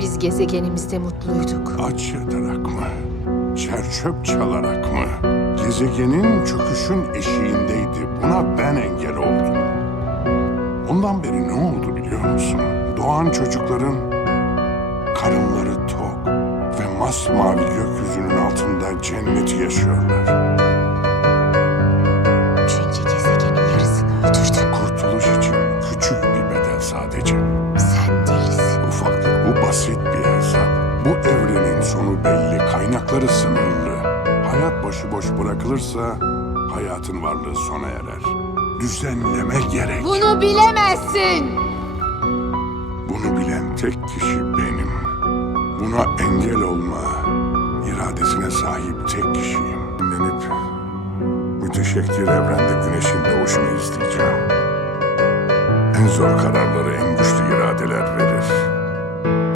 Biz gezegenimizde mutluyduk. Aç yatarak mı? Çerçöp çalarak mı? Gezegenin çöküşün eşiğindeydi. Buna ben engel oldum. Ondan beri ne oldu biliyor musun? Doğan çocukların karınları tok ve masmavi gökyüzünün altında cenneti yaşıyorlar. Basit bir hesap. Bu evrenin sonu belli, kaynakları sınırlı. Hayat başıboş bırakılırsa hayatın varlığı sona erer. Düzenleme gerek. Bunu bilemezsin. Bunu bilen tek kişi benim. Buna engel olma iradesine sahip tek kişiyim. Dinlenip müteşekkir evrende güneşin doğuşunu izleyeceğim. En zor kararları en güçlü iradeler.